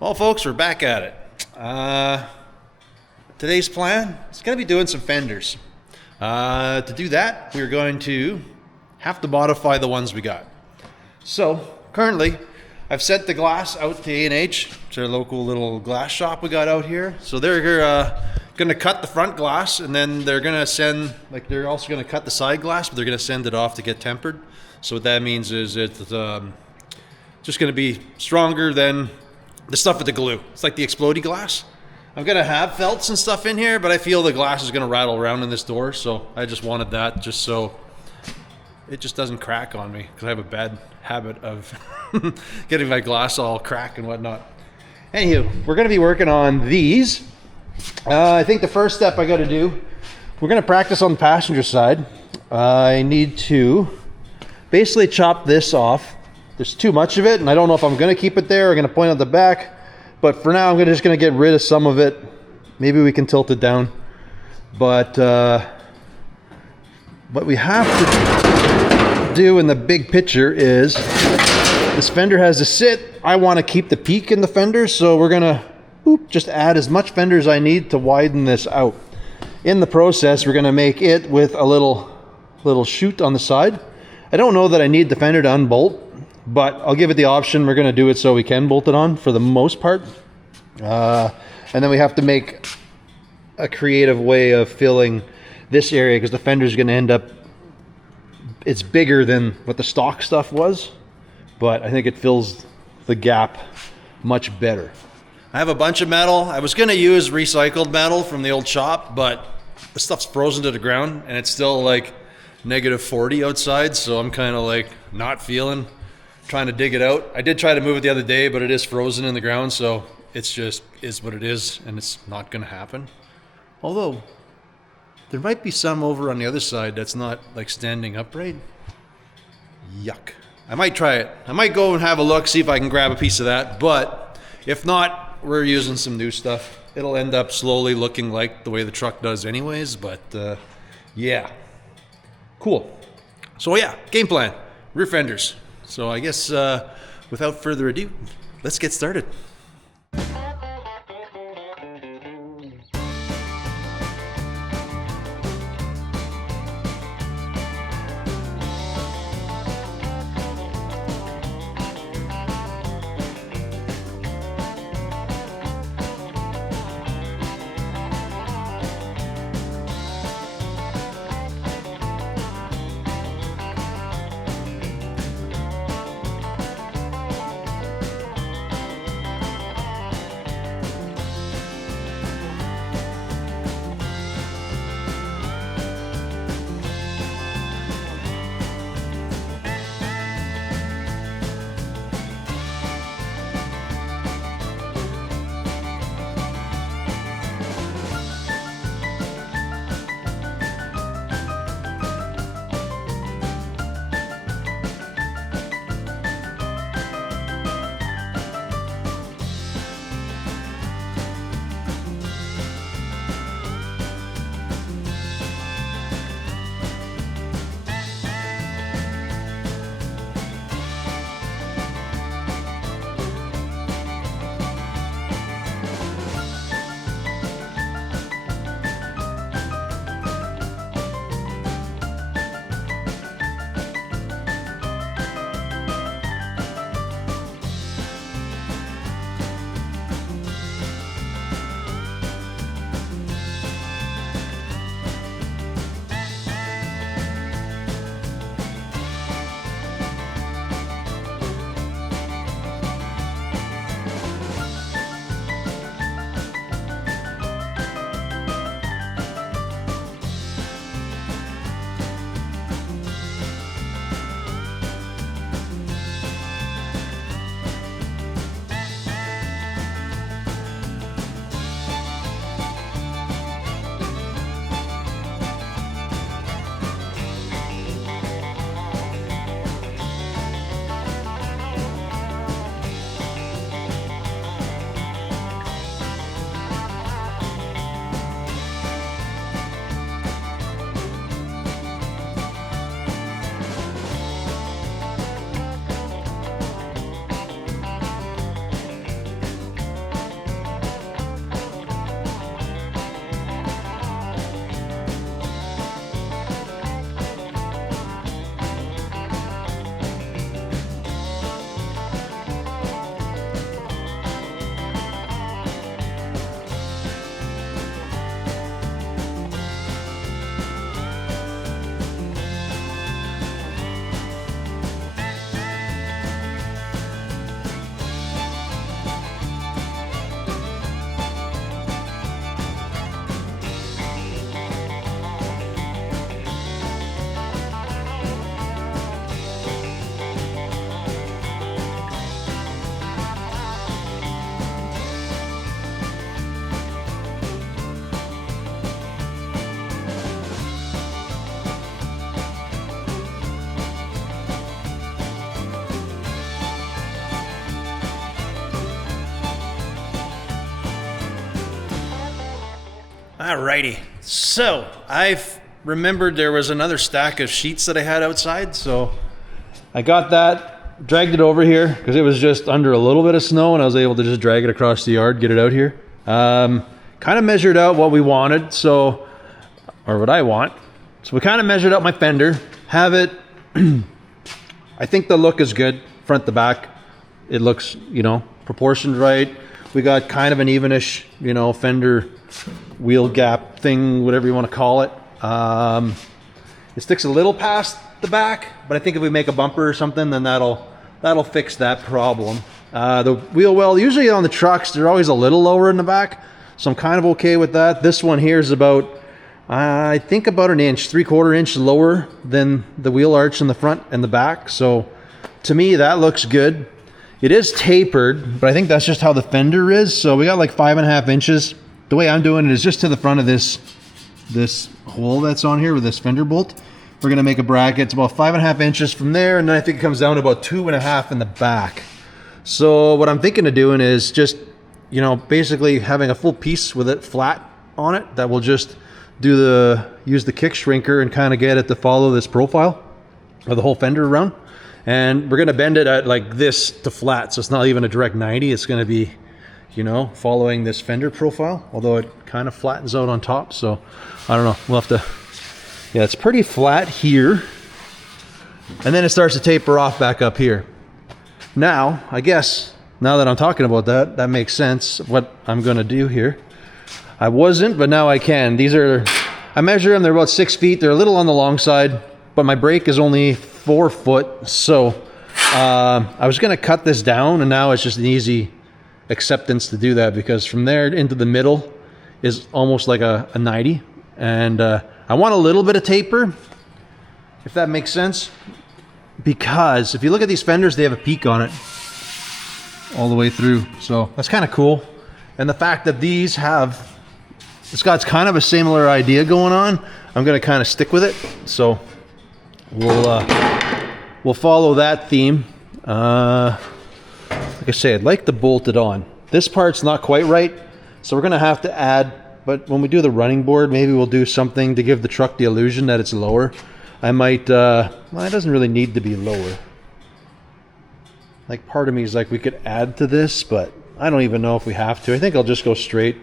Well, folks, we're back at it. Today's plan is going to be doing some fenders. To do that, we're going to have to modify the ones we got. So, currently, I've sent the glass out to A&H, to our local little glass shop we got out here. So they're going to cut the front glass, and then they're going to send, like they're also going to cut the side glass, but they're going to send it off to get tempered. So what that means is it's just going to be stronger than the stuff with the glue. It's like the explodey glass. I'm going to have felts and stuff in here, but I feel the glass is going to rattle around in this door, so I just wanted that just so it just doesn't crack on me, because I have a bad habit of getting my glass all cracked and whatnot. Anywho, we're going to be working on these. I think the first step I got to do, we're going to practice on the passenger side. I need to basically chop this off. There's too much of it, and I don't know if I'm going to keep it there or going to point at the back. But for now, I'm just going to get rid of some of it. Maybe we can tilt it down. But what we have to do in the big picture is this fender has to sit. I want to keep the peak in the fender, so we're going to just add as much fender as I need to widen this out. In the process, we're going to make it with a little chute on the side. I don't know that I need the fender to unbolt, but I'll give it the option. We're going to do it so we can bolt it on for the most part. And then we have to make a creative way of filling this area, because the fender is going to end up, it's bigger than what the stock stuff was, but I think it fills the gap much better. I have a bunch of metal. I was going to use recycled metal from the old shop, but the stuff's frozen to the ground and it's still like -40 outside, so I'm kind of like not trying to dig it out. I did try to move it the other day, but it is frozen in the ground, so it's just is what it is, and it's not going to happen. Although there might be some over on the other side that's not like standing upright. Yuck. I might try it. I might go and have a look, see if I can grab a piece of that, but if not, we're using some new stuff. It'll end up slowly looking like the way the truck does anyways, but yeah. Cool. So yeah, game plan, rear fenders. So I guess without further ado, let's get started. Alrighty, so I've remembered there was another stack of sheets that I had outside, so I got that, dragged it over here because it was just under a little bit of snow, and I was able to just drag it across the yard, get it out here. Kind of measured out what we wanted, so, or what I want. So we kind of measured out my fender, have it, I think the look is good, front to back. It looks, you know, proportioned right. We got kind of an evenish, you know, fender wheel gap thing, whatever you want to call it. It sticks a little past the back, but I think if we make a bumper or something, then that'll fix that problem. The wheel well, usually on the trucks, they're always a little lower in the back, so I'm kind of okay with that. This one here is about, I think about an inch, 3/4 inch lower than the wheel arch in the front and the back. So to me, that looks good. It is tapered, but I think that's just how the fender is. So we got like 5.5 inches. The way I'm doing it is just to the front of this hole that's on here with this fender bolt. We're gonna make a bracket. It's about 5.5 inches from there, and then I think it comes down to about 2.5 in the back. So what I'm thinking of doing is just, you know, basically having a full piece with it flat on it that will just use the kick shrinker and kind of get it to follow this profile of the whole fender around. And we're gonna bend it at like this to flat, so it's not even a direct 90. It's gonna be, you know, following this fender profile, although it kind of flattens out on top. So I don't know, we'll have to, yeah, it's pretty flat here. And then it starts to taper off back up here. Now, I guess, now that I'm talking about that, that makes sense what I'm gonna do here. I wasn't, but now I can. These are, I measure them, they're about 6 feet. They're a little on the long side, but my brake is only 4 foot. So I was gonna cut this down, and now it's just an easy acceptance to do that, because from there into the middle is almost like a 90. And I want a little bit of taper, if that makes sense, because if you look at these fenders, they have a peak on it all the way through. So that's kind of cool. And the fact that these have, it's got kind of a similar idea going on, I'm gonna kind of stick with it. So we'll follow that theme. Like I say, I'd like to bolt it on. This part's not quite right, so we're gonna have to add, but when we do the running board, maybe we'll do something to give the truck the illusion that it's lower. I might, well, it doesn't really need to be lower. Like, part of me is like, we could add to this, but I don't even know if we have to. I think I'll just go straight.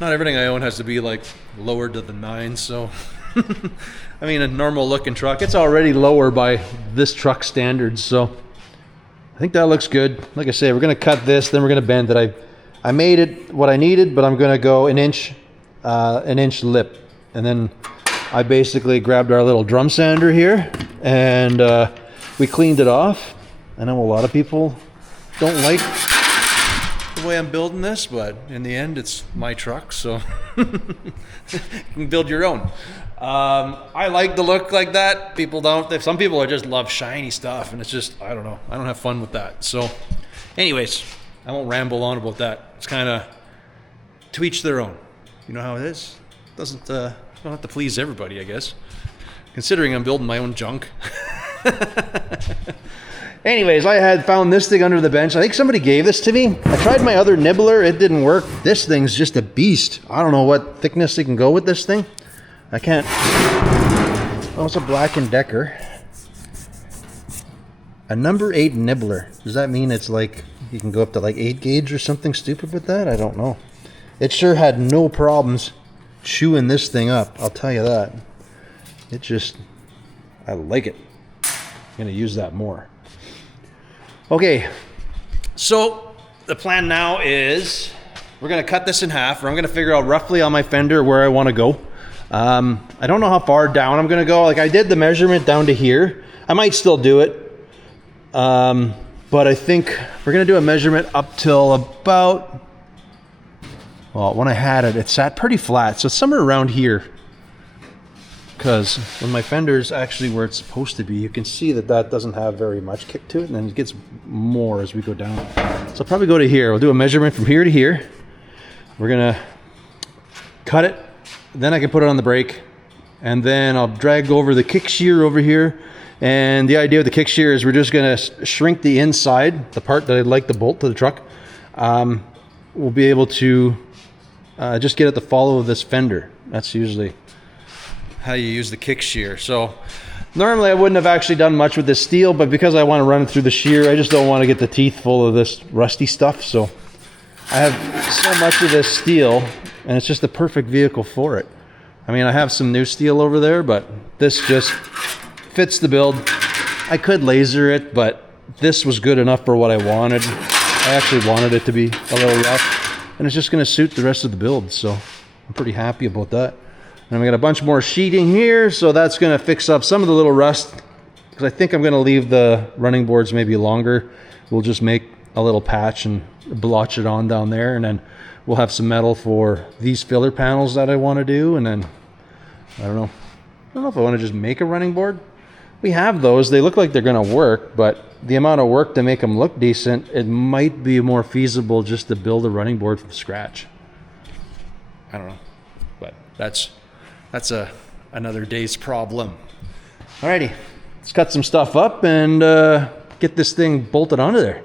Not everything I own has to be like lowered to the 9, so. I mean, a normal looking truck, it's already lower by this truck standards, so I think that looks good. Like I say, we're gonna cut this, then we're gonna bend it. I made it what I needed, but I'm gonna go an inch lip. And then I basically grabbed our little drum sander here, and we cleaned it off. I know a lot of people don't like the way I'm building this, but in the end, it's my truck, so you can build your own. I like the look like that. People don't. Some people just love shiny stuff, and it's just, I don't know. I don't have fun with that. So anyways, I won't ramble on about that. It's kind of to each their own. You know how it is. Don't have to please everybody, I guess. Considering I'm building my own junk. Anyways, I had found this thing under the bench. I think somebody gave this to me. I tried my other nibbler. It didn't work. This thing's just a beast. I don't know what thickness you can go with this thing. I can't. Oh, it's a Black & Decker. A number 8 nibbler. Does that mean it's like, you can go up to like 8 gauge or something stupid with that? I don't know. It sure had no problems chewing this thing up. I'll tell you that. It just, I like it. I'm gonna use that more. Okay, so the plan now is we're gonna cut this in half, or I'm gonna figure out roughly on my fender where I wanna go. I don't know how far down I'm gonna go. Like, I did the measurement down to here. I might still do it. But I think we're gonna do a measurement up till about, well, when I had it, it sat pretty flat. So it's somewhere around here. Because when my fender's actually where it's supposed to be, you can see that that doesn't have very much kick to it, and then it gets more as we go down. So I'll probably go to here. We'll do a measurement from here to here. We're gonna cut it, then I can put it on the brake, and then I'll drag over the kick shear over here. And the idea of the kick shear is we're just gonna shrink the inside, the part that I'd like to bolt to the truck. We'll be able to just get it to follow this fender. That's usually how you use the kick shear. So normally I wouldn't have actually done much with this steel, but because I want to run it through the shear, I just don't want to get the teeth full of this rusty stuff. So I have so much of this steel, and it's just the perfect vehicle for it. I mean, I have some new steel over there, but this just fits the build. I could laser it, but this was good enough for what I wanted. I actually wanted it to be a little rough, and it's just going to suit the rest of the build, so I'm pretty happy about that. And we got a bunch more sheeting here, so that's going to fix up some of the little rust, because I think I'm going to leave the running boards maybe longer. We'll just make a little patch and blotch it on down there, and then we'll have some metal for these filler panels that I want to do. And then I don't know if I want to just make a running board. We have those. They look like they're going to work, but the amount of work to make them look decent, it might be more feasible just to build a running board from scratch. I don't know, but that's another day's problem. Alrighty, let's cut some stuff up and get this thing bolted onto there.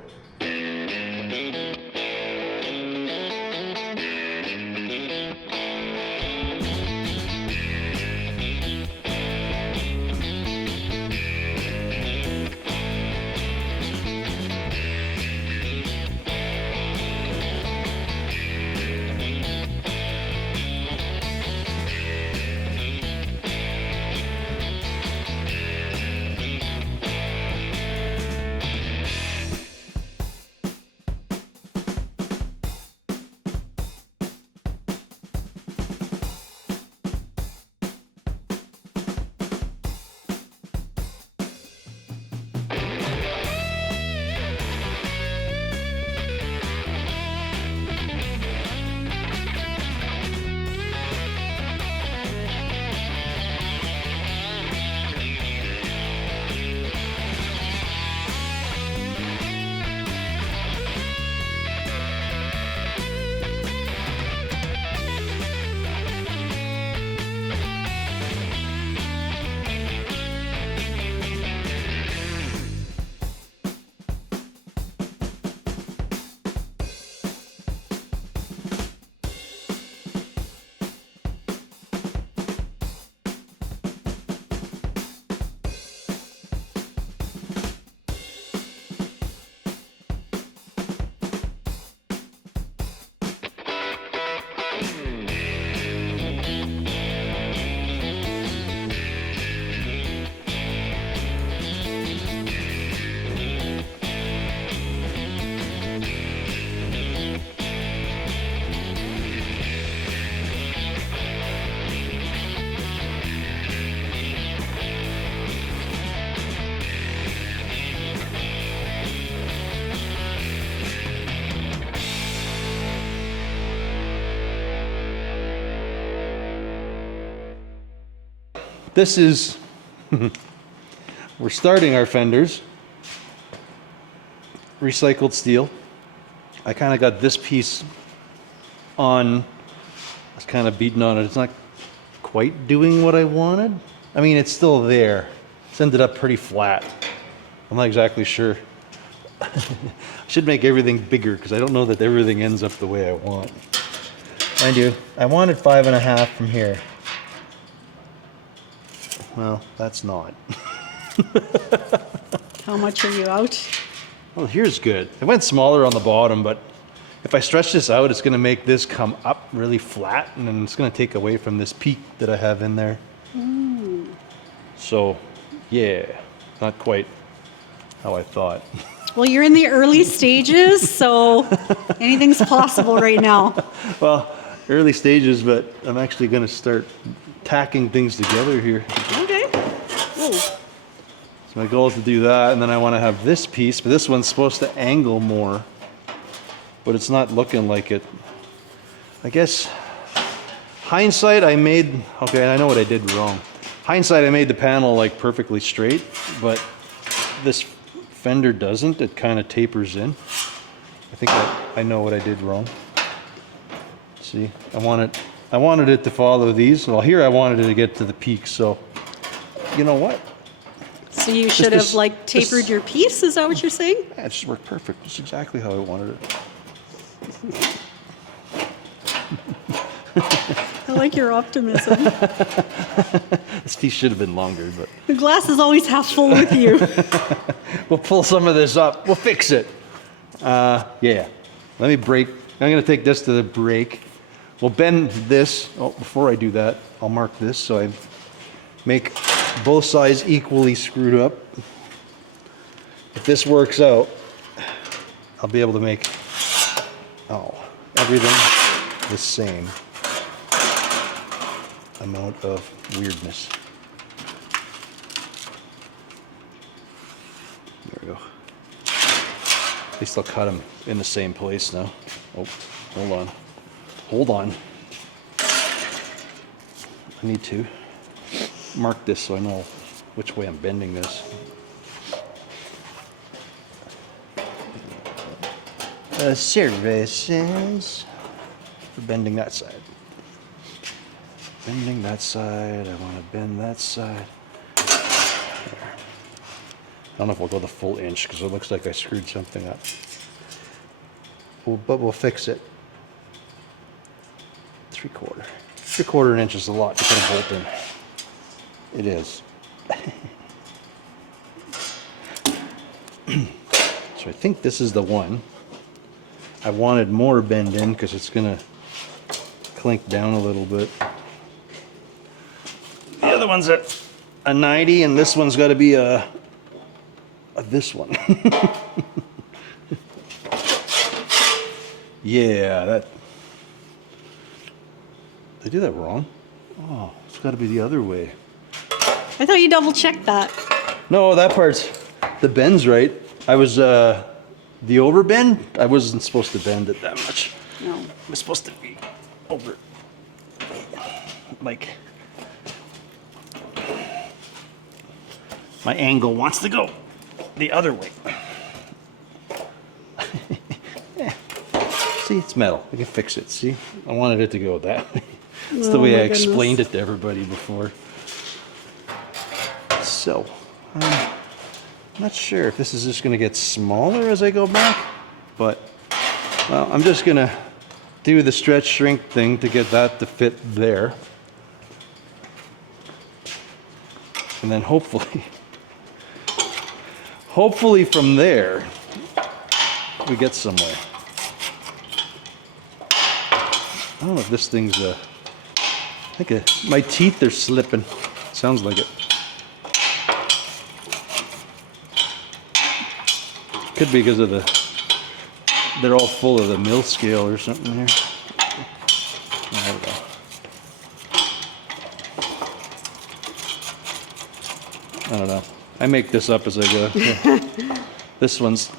This is, we're starting our fenders. Recycled steel. I kind of got this piece on, I was kind of beating on it. It's not quite doing what I wanted. I mean, it's still there. It's ended up pretty flat. I'm not exactly sure. I should make everything bigger because I don't know that everything ends up the way I want. Mind you, I wanted 5.5 from here. Well, that's not. How much are you out? Well, here's good. It went smaller on the bottom, but if I stretch this out, it's going to make this come up really flat, and then it's going to take away from this peak that I have in there. Mm. So, yeah, not quite how I thought. Well, you're in the early stages, so anything's possible right now. Well, early stages, but I'm actually going to start tacking things together here. Okay. Whoa. So my goal is to do that, and then I want to have this piece, but this one's supposed to angle more, but it's not looking like it. I guess, hindsight, I know what I did wrong. Hindsight, I made the panel like perfectly straight, but this fender doesn't. It kind of tapers in. I think I know what I did wrong. See, I wanted it to follow these. Well, here I wanted it to get to the peak, so you know what? So you should have like tapered your piece, is that what you're saying? Yeah, it just worked perfect. It's exactly how I wanted it. I like your optimism. This piece should have been longer, but The glass is always half full with you. we'll pull some of this up. We'll fix it. Yeah. Let me break. I'm going to take this to the brake. We'll bend this. Oh, before I do that, I'll mark this so I make both sides equally screwed up. If this works out, I'll be able to make everything the same amount of weirdness. There we go. At least I'll cut them in the same place now. Oh, hold on. Hold on. I need to mark this so I know which way I'm bending this. Services for bending that side. Bending that side. I want to bend that side. There. I don't know if we'll go the full inch because it looks like I screwed something up. But we'll fix it. 3/4. 3/4 inch is a lot to put a bolt in. It is. So I think this is the one. I wanted more bend in because it's going to clink down a little bit. The other one's at a 90 and this one's got to be a this one. Yeah, that... Did I do that wrong? Oh, it's got to be the other way. I thought you double checked that. No, that part's... The bend's right. I was... The overbend, I wasn't supposed to bend it that much. No. It was supposed to be over... Like... My angle wants to go the other way. See, it's metal. I can fix it. See? I wanted it to go that way. That's the way I explained it to everybody before. So, I'm not sure if this is just going to get smaller as I go back, but, well, I'm just going to do the stretch shrink thing to get that to fit there. And then hopefully from there, we get somewhere. I don't know if this thing's I think my teeth are slipping. Sounds like it. Could be because of they're all full of the mill scale or something here. I don't know. I don't know. I make this up as I go. Yeah. This one's...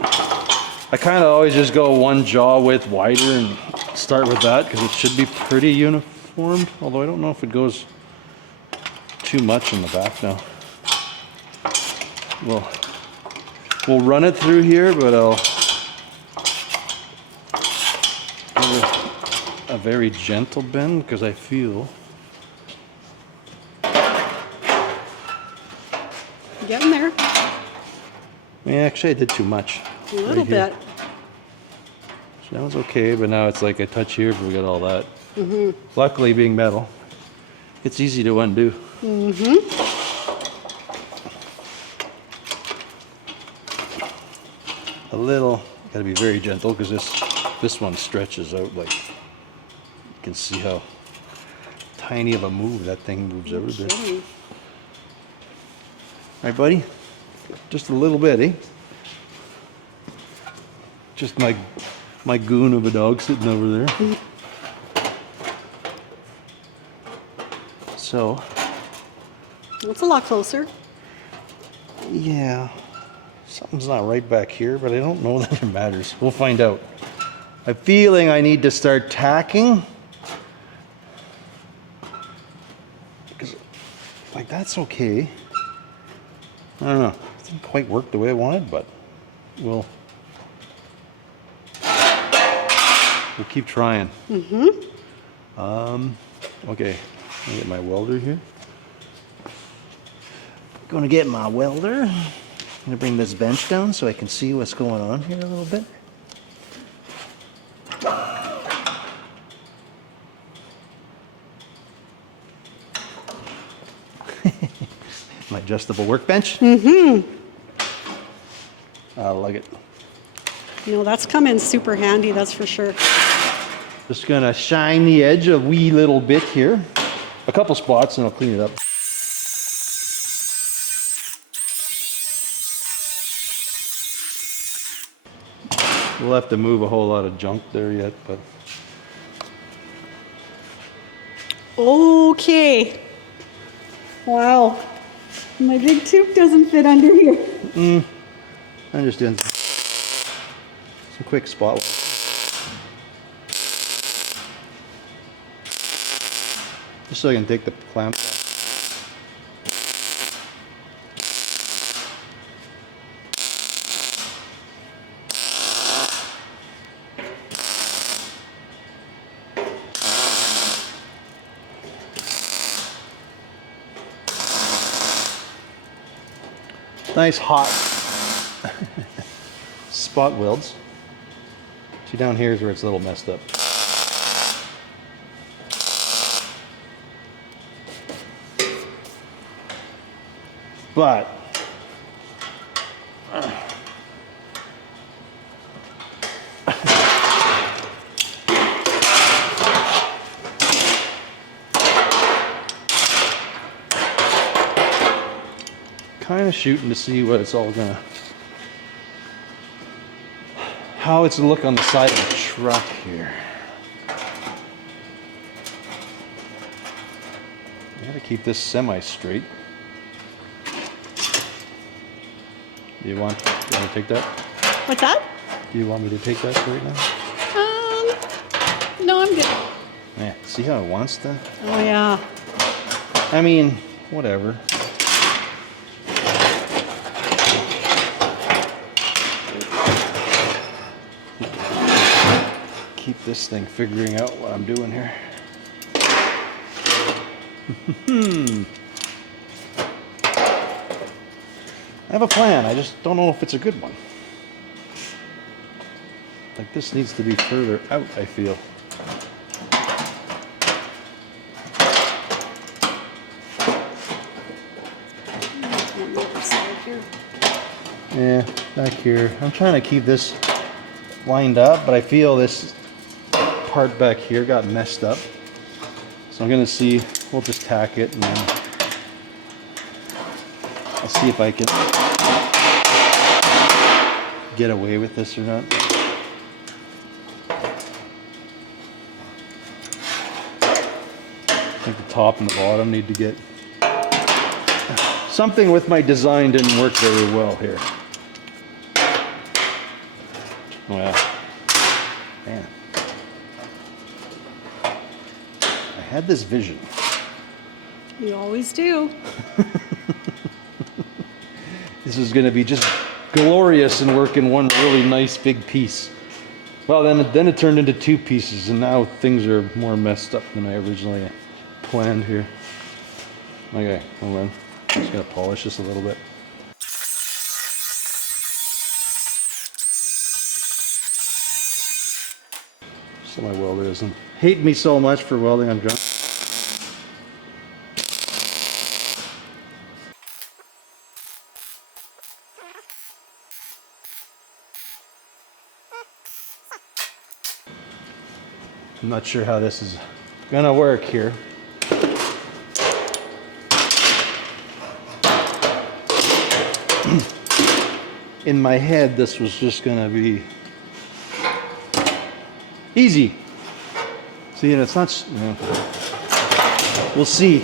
I kind of always just go one jaw width wider and start with that because it should be pretty uniformed. Although I don't know if it goes too much in the back now. We'll run it through here, but I'll do a very gentle bend because I feel... Getting there. Yeah, actually I did too much. A little bit. So that was okay, but now it's like I touch here, but we got all that. Luckily, being metal, it's easy to undo. A little, gotta be very gentle because this one stretches out like, you can see how tiny of a move that thing moves out a bit. Right, buddy? Just a little bit, eh? Just my goon of a dog sitting over there. So. It's a lot closer. Yeah. Something's not right back here, but I don't know that it matters. We'll find out. I'm feeling I need to start tacking. Because, like, that's okay. I don't know. It didn't quite work the way I wanted, but we'll keep trying. Okay. Let me get my welder here. Gonna get my welder. I'm gonna bring this bench down so I can see what's going on here a little bit. adjustable workbench. Mm-hmm. I like it. You know, that's come in super handy, that's for sure. Just gonna shine the edge a wee little bit here. A couple spots and I'll clean it up. We'll have to move a whole lot of junk there yet, but. Okay. Wow. My big tube doesn't fit under here. I'm just doing some quick spot. Just so I can take the clamp off. Nice hot spot welds. See, down here is where it's a little messed up. But kind of shooting to see what it's all gonna, how it's look on the side of the truck here. I gotta keep this semi straight. Do you want to take that? What's that? Do you want me to take that right now? No, I'm good. Yeah, see how it wants to? Oh yeah. I mean, whatever. Keep this thing figuring out what I'm doing here. I have a plan, I just don't know if it's a good one. Like this needs to be further out, I feel. On the other side here. Yeah, back here. I'm trying to keep this lined up, but I feel this part back here got messed up. So I'm gonna see, we'll just tack it and then I'll see if I can get away with this or not. I think the top and the bottom need to get, something with my design didn't work very well here. Well, man, I had this vision. You always do. This is going to be just glorious and work in one really nice big piece. Well, then it turned into two pieces, and now things are more messed up than I originally planned here. Okay, hold on. Just going to polish this a little bit. So my welder doesn't hate me so much for welding on junk. I'm not sure how this is gonna work here. In my head, this was just gonna be easy. See, and it's not, you know, we'll see.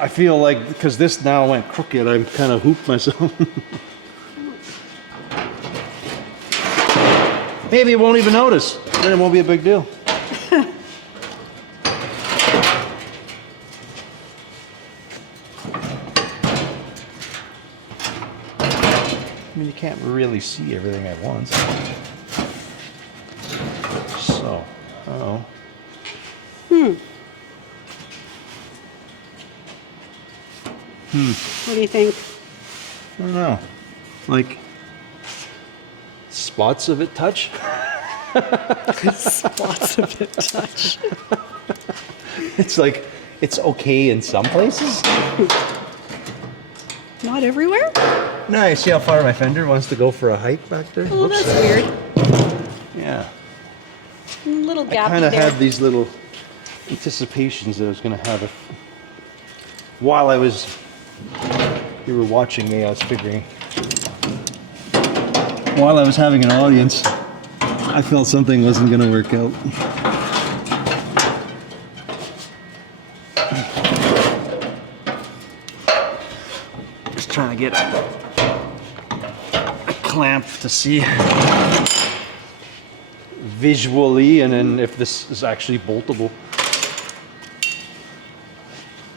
I feel like, because this now went crooked, I'm kind of hooped myself. Maybe it won't even notice. Then it won't be a big deal. I mean, you can't really see everything at once. So, oh. What do you think? I don't know. Like, spots of it touch? Spots of it touch. It's like, it's okay in some places. Not not everywhere? Nice. See how far my fender wants to go for a hike back there? Oh, Whoops. that's weird. Yeah. A little I gappy kind of there. had these little anticipations that I was going to have it. While you were watching me, I was figuring. While I was having an audience, I felt something wasn't going to work out. Just trying to get a clamp to see visually, and then if this is actually boltable.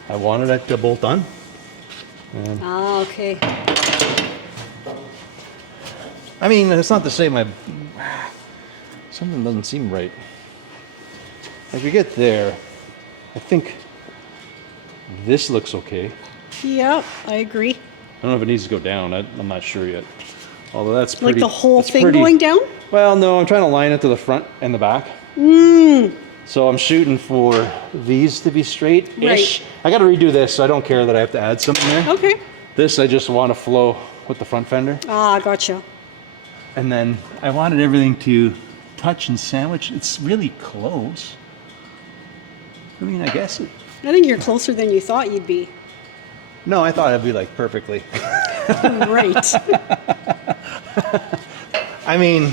I wanted it to bolt on. Ah, okay. I mean, it's not to say something doesn't seem right. Like we get there, I think this looks okay. Yep, I agree. I don't know if it needs to go down. I'm not sure yet. Although that's pretty. Like the whole that's thing pretty- going down? Well, no, I'm trying to line it to the front and the back. So I'm shooting for these to be straight-ish. Right. I got to redo this, so I don't care that I have to add something there. Okay. This, I just want to flow with the front fender. Ah, gotcha. And then I wanted everything to touch and sandwich. It's really close. I mean, I guess. I think you're closer than you thought you'd be. No, I thought it'd be like perfectly. Right. I mean,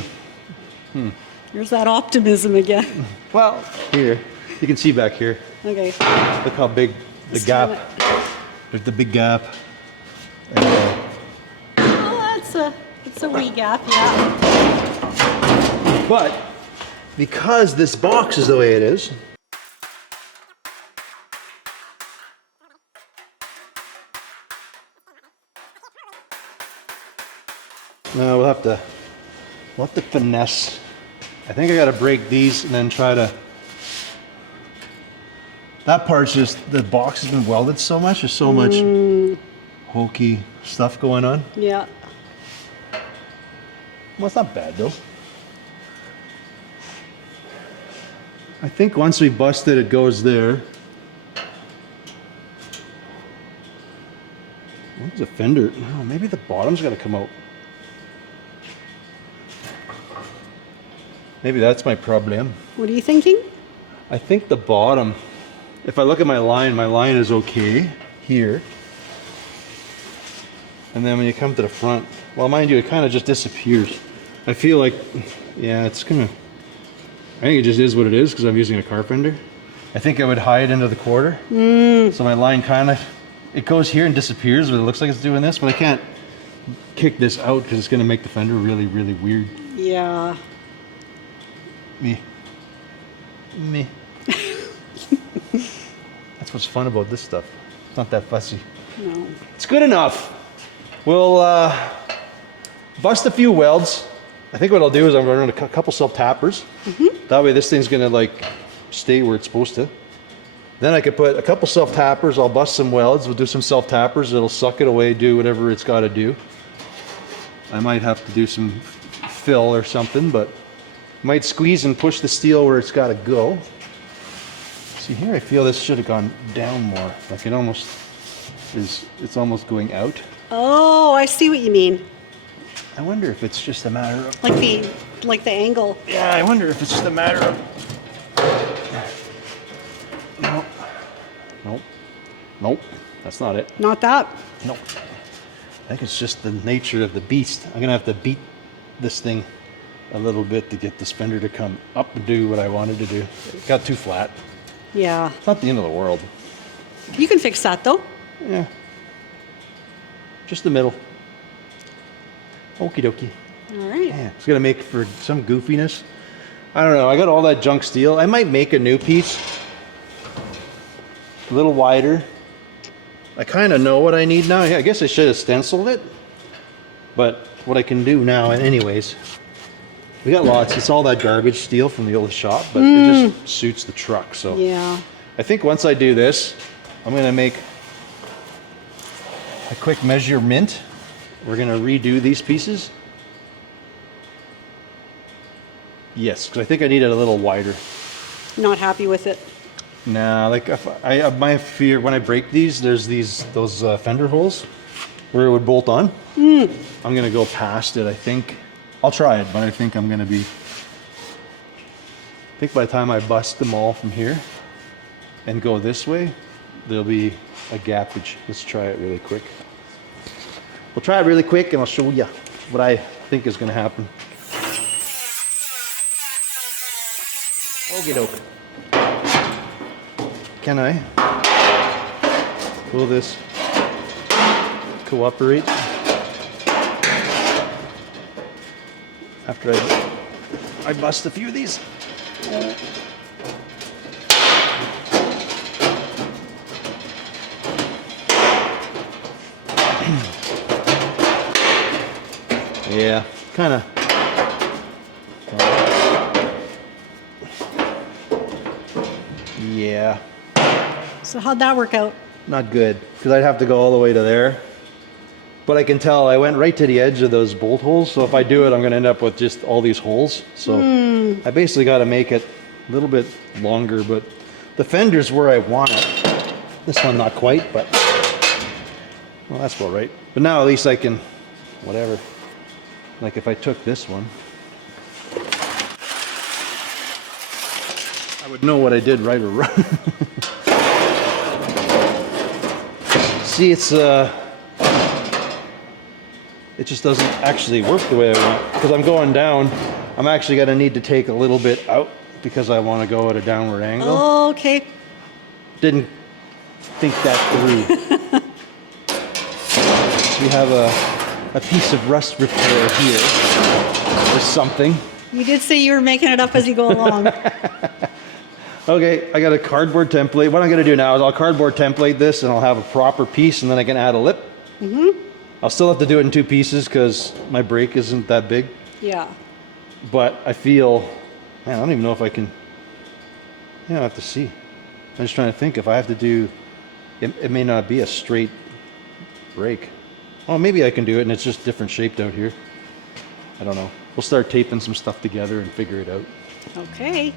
There's that optimism again. well, here. You can see back here. Okay. Look how big the Just gap. kinda- There's the big gap. Oh, it's a wee gap, yeah. But because this box is the way it is, now we'll have to finesse. I think I got to break these and then try to. That part's just, the box has been welded so much. There's so much hokey stuff going on. Yeah. Well, it's not bad though. I think once we bust it, it goes there. Where's the fender? No, maybe the bottom's got to come out. Maybe that's my problem. What are you thinking? I think the bottom, if I look at my line is okay here. And then when you come to the front, well, mind you, it kind of just disappears. I feel like, yeah, it's gonna, I think it just is what it is because I'm using a car fender. I think I would hide into the quarter. So my line kind of, it goes here and disappears, but it looks like it's doing this, but I can't kick this out because it's gonna make the fender really, really weird. Yeah. Me. That's what's fun about this stuff. It's not that fussy. No. It's good enough. We'll bust a few welds. I think what I'll do is I'm going to run a couple self-tappers. That way this thing's going to like stay where it's supposed to. Then I could put a couple self-tappers. I'll bust some welds. We'll do some self-tappers. It'll suck it away, do whatever it's got to do. I might have to do some fill or something, but might squeeze and push the steel where it's got to go. See here, I feel this should have gone down more. Like it almost is, it's almost going out. Oh, I see what you mean. I wonder if it's just a matter of... Like the angle. Yeah, I wonder if it's just a matter of... Nope. Nope. Nope. That's not it. Not that. Nope. I think it's just the nature of the beast. I'm going to have to beat this thing a little bit to get this fender to come up and do what I wanted to do. It got too flat. Yeah. It's not the end of the world. You can fix that though. Yeah. Just the middle. Okie dokie. All right. Yeah, it's gonna make for some goofiness. I don't know. I got all that junk steel. I might make a new piece. A little wider. I kind of know what I need now. Yeah, I guess I should have stenciled it. But what I can do now, anyways, we got lots. It's all that garbage steel from the old shop, but it just suits the truck. So Yeah. I think once I do this, I'm gonna make a quick measurement. We're gonna redo these pieces. Yes, because I think I need it a little wider. Not happy with it. Nah, like if my fear when I break these, there's those fender holes, where it would bolt on. I'm gonna go past it, I think. I'll try it, but I think I'm gonna be, I think by the time I bust them all from here and go this way, there'll be a gappage. Let's try it really quick. We'll try it really quick and I'll show you what I think is gonna happen. Okie doke. Can I? Will this cooperate? After I bust a few of these. Yeah, kind of. Yeah. So how'd that work out? Not good, because I'd have to go all the way to there. But I can tell I went right to the edge of those bolt holes, so if I do it, I'm going to end up with just all these holes. So I basically got to make it a little bit longer, but the fender's where I want it. This one not quite, but well, that's about right. But now at least I can, whatever. Like if I took this one, I would know what I did right or wrong. See, it's it just doesn't actually work the way I want, because I'm going down. I'm actually going to need to take a little bit out because I want to go at a downward angle. Okay. Didn't think that through. We have a piece of rust repair here or something. You did say you were making it up as you go along. Okay, I got a cardboard template. What I'm going to do now is I'll cardboard template this and I'll have a proper piece, and then I can add a lip. I'll still have to do it in 2 pieces because my brake isn't that big. Yeah. But I feel, man, I don't even know if I can, yeah, I'll have to see. I'm just trying to think if I have to do, it may not be a straight brake. Well, maybe I can do it and it's just different shaped out here. I don't know. We'll start taping some stuff together and figure it out. Okay.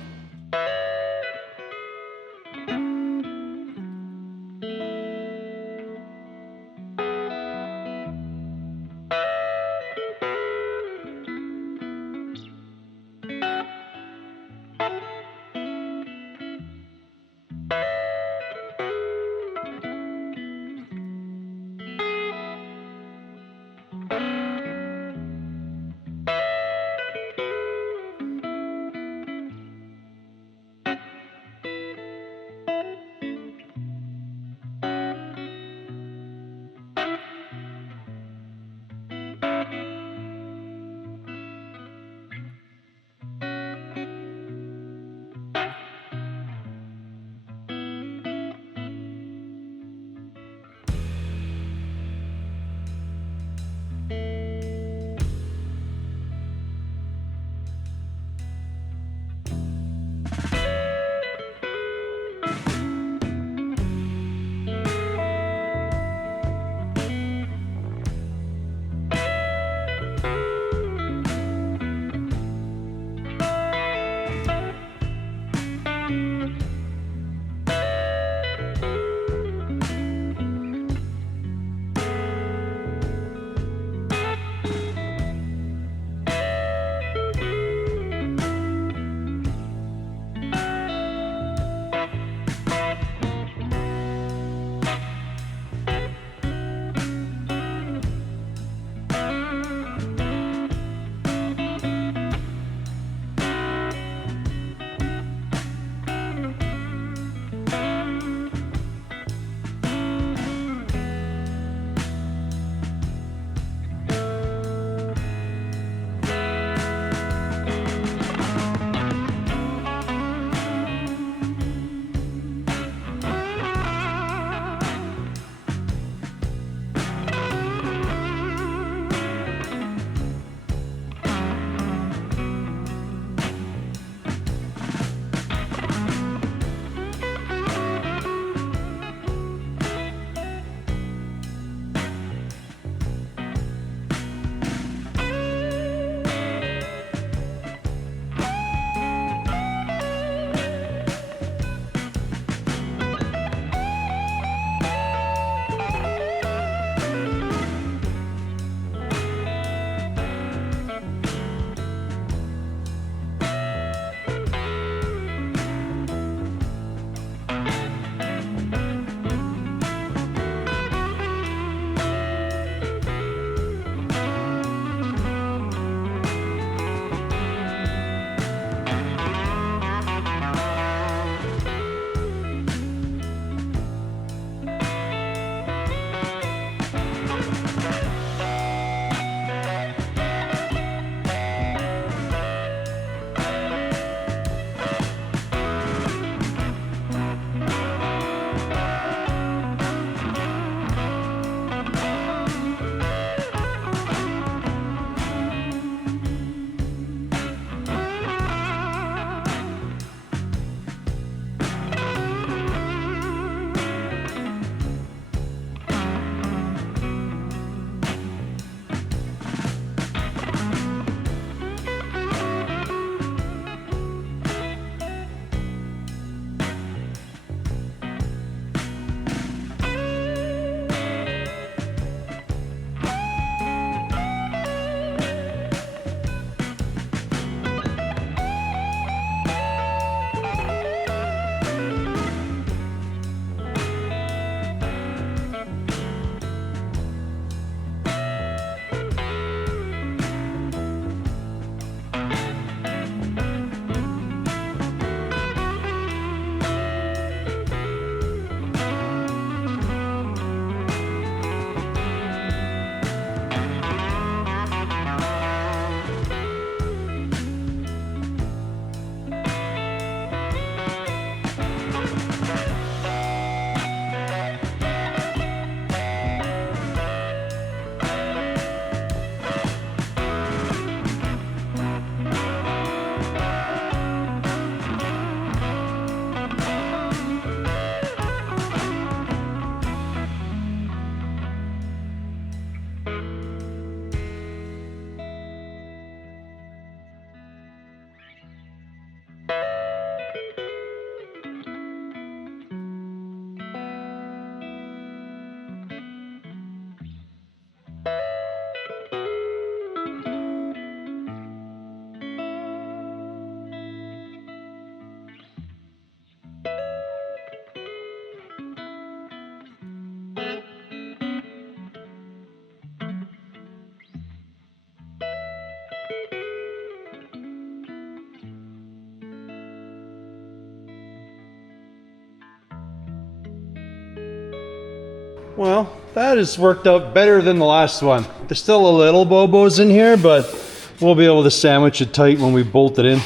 Well, that has worked out better than the last one. There's still a little bobos in here, but we'll be able to sandwich it tight when we bolt it in.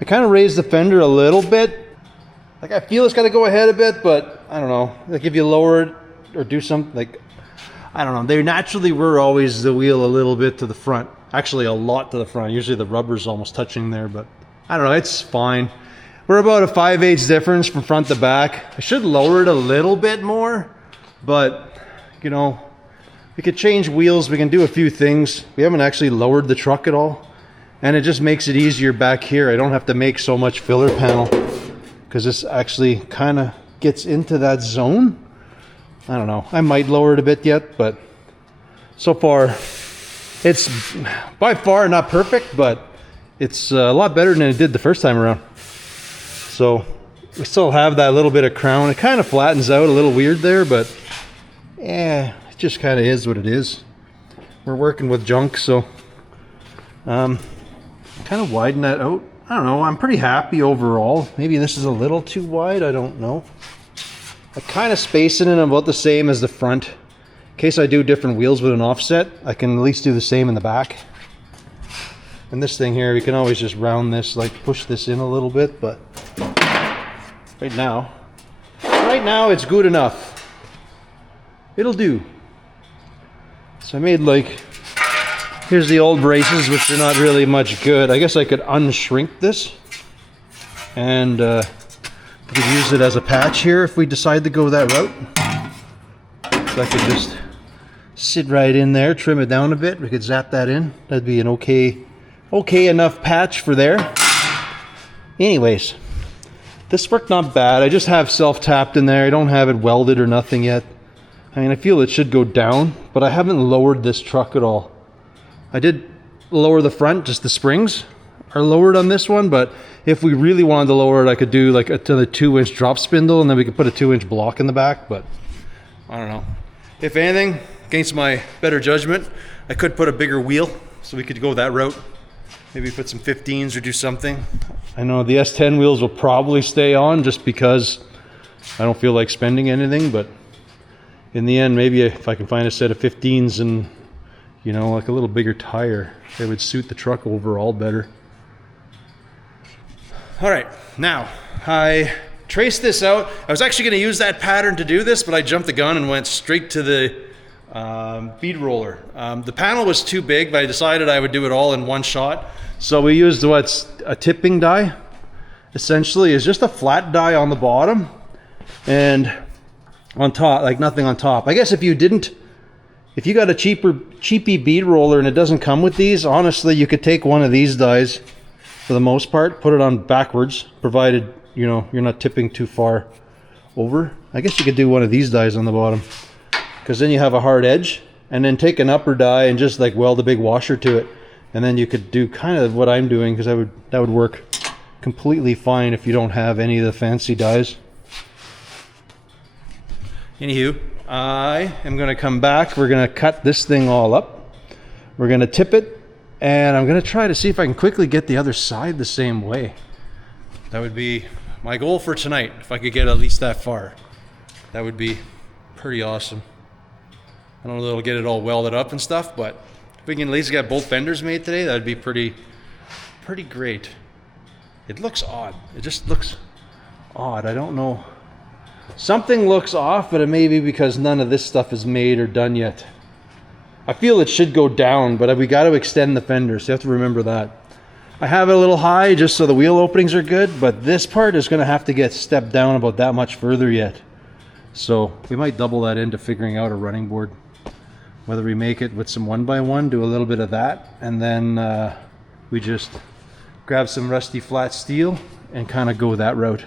I kind of raised the fender a little bit. Like, I feel it's got to go ahead a bit, but I don't know. Like, if you lower it or do something, like, I don't know. They naturally were always the wheel a little bit to the front. Actually, a lot to the front. Usually the rubber's almost touching there, but I don't know. It's fine. We're about a 5/8 difference from front to back. I should lower it a little bit more, but, you know, we could change wheels. We can do a few things. We haven't actually lowered the truck at all, and it just makes it easier back here. I don't have to make so much filler panel, because this actually kind of gets into that zone. I don't know. I might lower it a bit yet, but so far it's by far not perfect, but it's a lot better than it did the first time around. So we still have that little bit of crown. It kind of flattens out a little weird there, but yeah, it just kind of is what it is. We're working with junk, so kind of widen that out. I don't know, I'm pretty happy overall. Maybe this is a little too wide, I don't know. I kind of spacing it about the same as the front. In case I do different wheels with an offset, I can at least do the same in the back. And this thing here, we can always just round this, like push this in a little bit, but right now it's good enough. It'll do. So I made like, here's the old braces, which are not really much good. I guess I could unshrink this, and we could use it as a patch here if we decide to go that route. So I could just sit right in there, trim it down a bit. We could zap that in. That'd be an okay enough patch for there. Anyways, this worked not bad. I just have self-tapped in there. I don't have it welded or nothing yet. I mean, I feel it should go down, but I haven't lowered this truck at all. I did lower the front, just the springs are lowered on this one, but if we really wanted to lower it, I could do like a 2-inch drop spindle, and then we could put a 2-inch block in the back, but I don't know. If anything, against my better judgment, I could put a bigger wheel, so we could go that route. Maybe put some 15s or do something. I know the S10 wheels will probably stay on just because I don't feel like spending anything, but in the end, maybe if I can find a set of 15s and, you know, like a little bigger tire, it would suit the truck overall better. All right, now I traced this out. I was actually going to use that pattern to do this, but I jumped the gun and went straight to the bead roller. The panel was too big, but I decided I would do it all in one shot. So we used what's a tipping die. Essentially, is just a flat die on the bottom, and on top, like nothing on top. I guess if you got a cheapy bead roller and it doesn't come with these, honestly, you could take one of these dies for the most part, put it on backwards, provided, you know, you're not tipping too far over. I guess you could do one of these dies on the bottom, because then you have a hard edge, and then take an upper die and just like weld a big washer to it, and then you could do kind of what I'm doing, because that would work completely fine if you don't have any of the fancy dies. Anywho, I am going to come back. We're going to cut this thing all up. We're going to tip it, and I'm going to try to see if I can quickly get the other side the same way. That would be my goal for tonight. If I could get at least that far, that would be pretty awesome. I don't know if it'll get it all welded up and stuff, but if we can at least get both fenders made today, that'd be pretty great. It looks odd. It just looks odd. I don't know. Something looks off, but it may be because none of this stuff is made or done yet. I feel it should go down, but we got to extend the fenders. You have to remember that. I have it a little high just so the wheel openings are good, but this part is going to have to get stepped down about that much further yet. So we might double that into figuring out a running board. Whether we make it with some 1x1, do a little bit of that, and then we just grab some rusty flat steel and kind of go that route.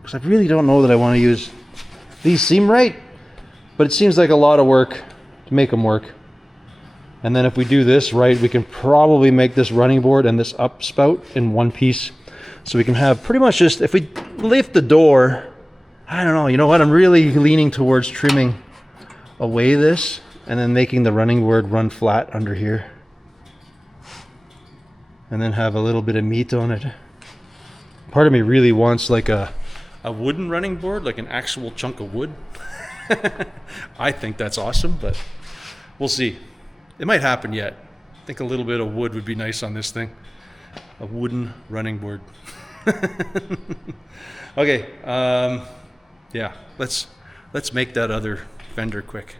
Because I really don't know that I want to use these. Seem right, but it seems like a lot of work to make them work. And then if we do this right, we can probably make this running board and this up spout in one piece. So we can have pretty much just, if we lift the door, I don't know, you know what, I'm really leaning towards trimming away this and then making the running board run flat under here. And then have a little bit of meat on it. Part of me really wants like a wooden running board, like an actual chunk of wood. I think that's awesome, but we'll see. It might happen yet. I think a little bit of wood would be nice on this thing. A wooden running board. Okay, yeah, let's make that other fender quick.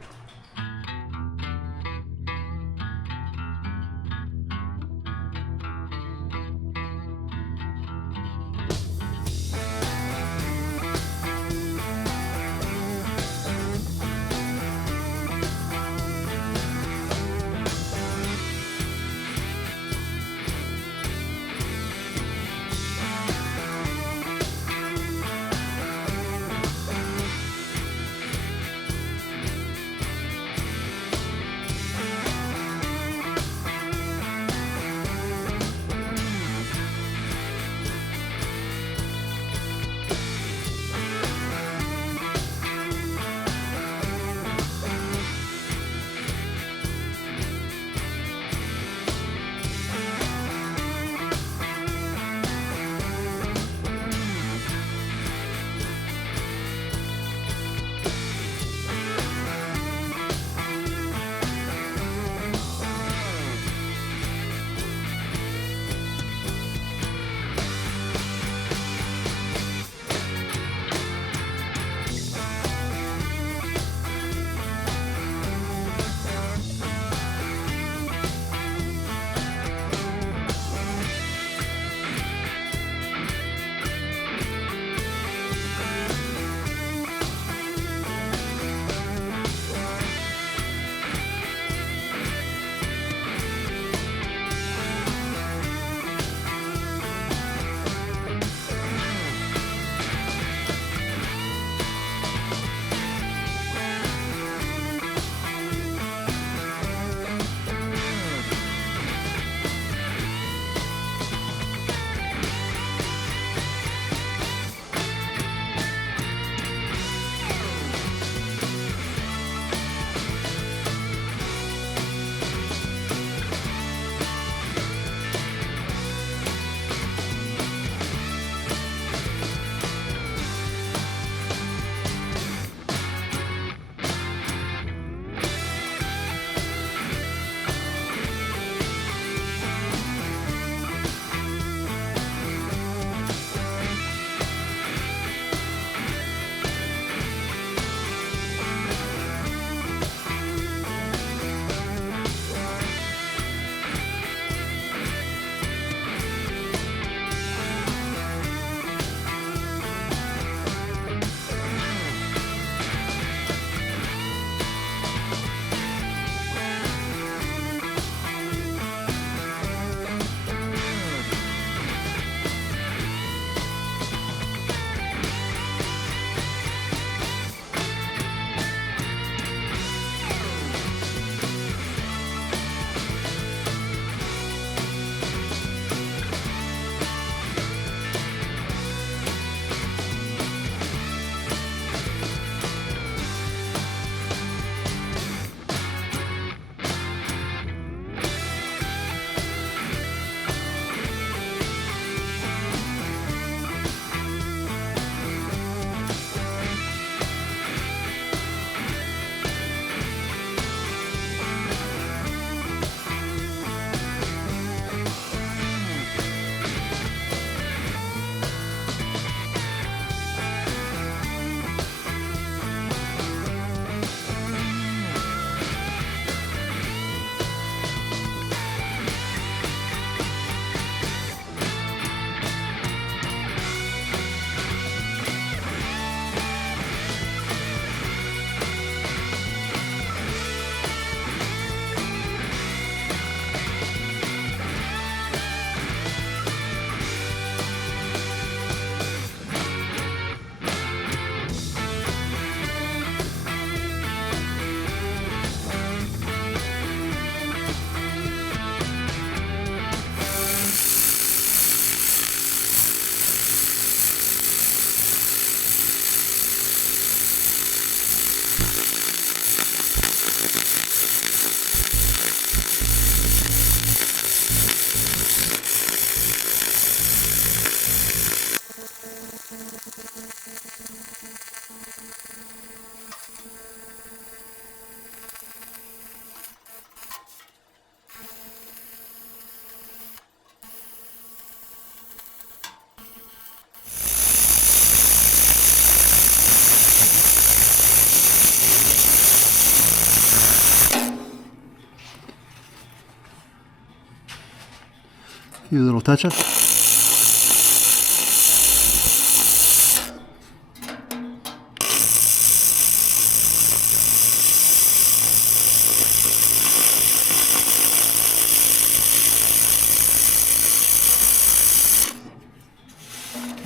Do a little touch up.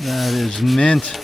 That is mint.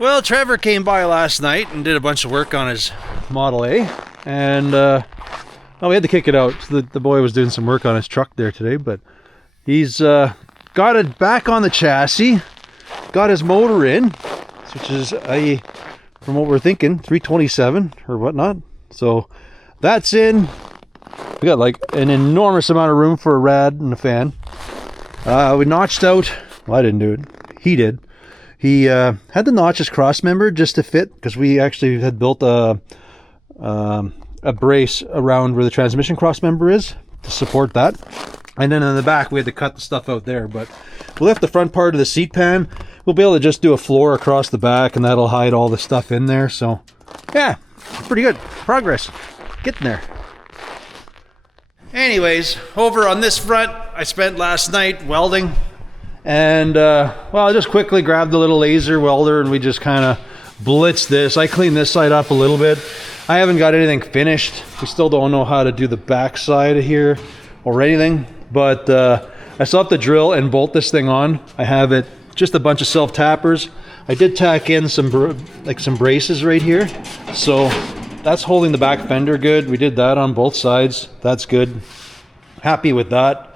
Well, Trevor came by last night and did a bunch of work on his Model A, and well, we had to kick it out. The boy was doing some work on his truck there today, but he's got it back on the chassis, got his motor in, which is a, from what we're thinking, 327 or whatnot. So that's in. We got like an enormous amount of room for a rad and a fan. We notched out, well, I didn't do it, he did. He had to notch his cross member just to fit, because we actually had built a brace around where the transmission cross member is to support that. And then in the back we had to cut the stuff out there, but we left the front part of the seat pan. We'll be able to just do a floor across the back, and that'll hide all the stuff in there. So yeah, pretty good progress getting there. Anyways, over on this front, I spent last night welding. And well, I just quickly grabbed the little laser welder and we just kind of blitzed this. I cleaned this side up a little bit. I haven't got anything finished. We still don't know how to do the back side here or anything, but I still have to drill and bolt this thing on. I have it just a bunch of self tappers. I did tack in some braces right here, so that's holding the back fender good. We did that on both sides. That's good. Happy with that.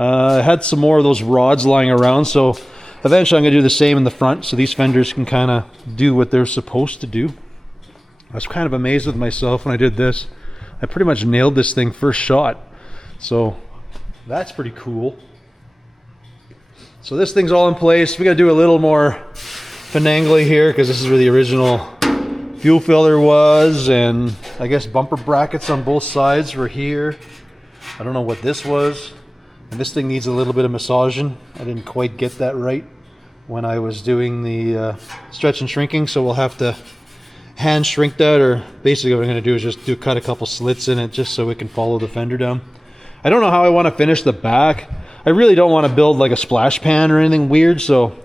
I had some more of those rods lying around, so eventually I'm going to do the same in the front, so these fenders can kind of do what they're supposed to do. I was kind of amazed with myself when I did this. I pretty much nailed this thing first shot, so that's pretty cool. So this thing's all in place. We got to do a little more finagling here, because this is where the original fuel filler was, and I guess bumper brackets on both sides were here. I don't know what this was. And this thing needs a little bit of massaging. I didn't quite get that right when I was doing the stretch and shrinking, so we'll have to hand shrink that, or basically what I'm going to do is just cut a couple slits in it just so we can follow the fender down. I don't know how I want to finish the back. I really don't want to build like a splash pan or anything weird, so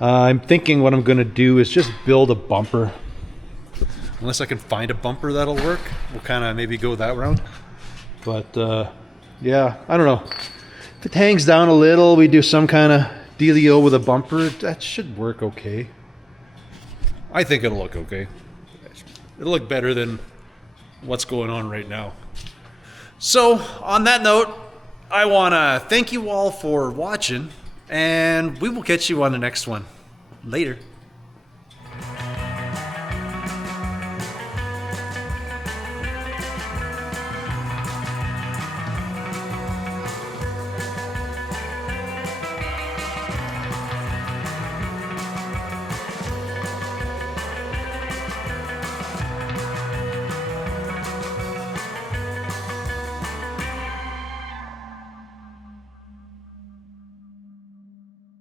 I'm thinking what I'm going to do is just build a bumper. Unless I can find a bumper that'll work, we'll kind of maybe go that route. But yeah, I don't know. If it hangs down a little, we do some kind of dealio with a bumper. That should work okay. I think it'll look okay. It'll look better than what's going on right now. So, on that note, I want to thank you all for watching, and we will catch you on the next one. Later.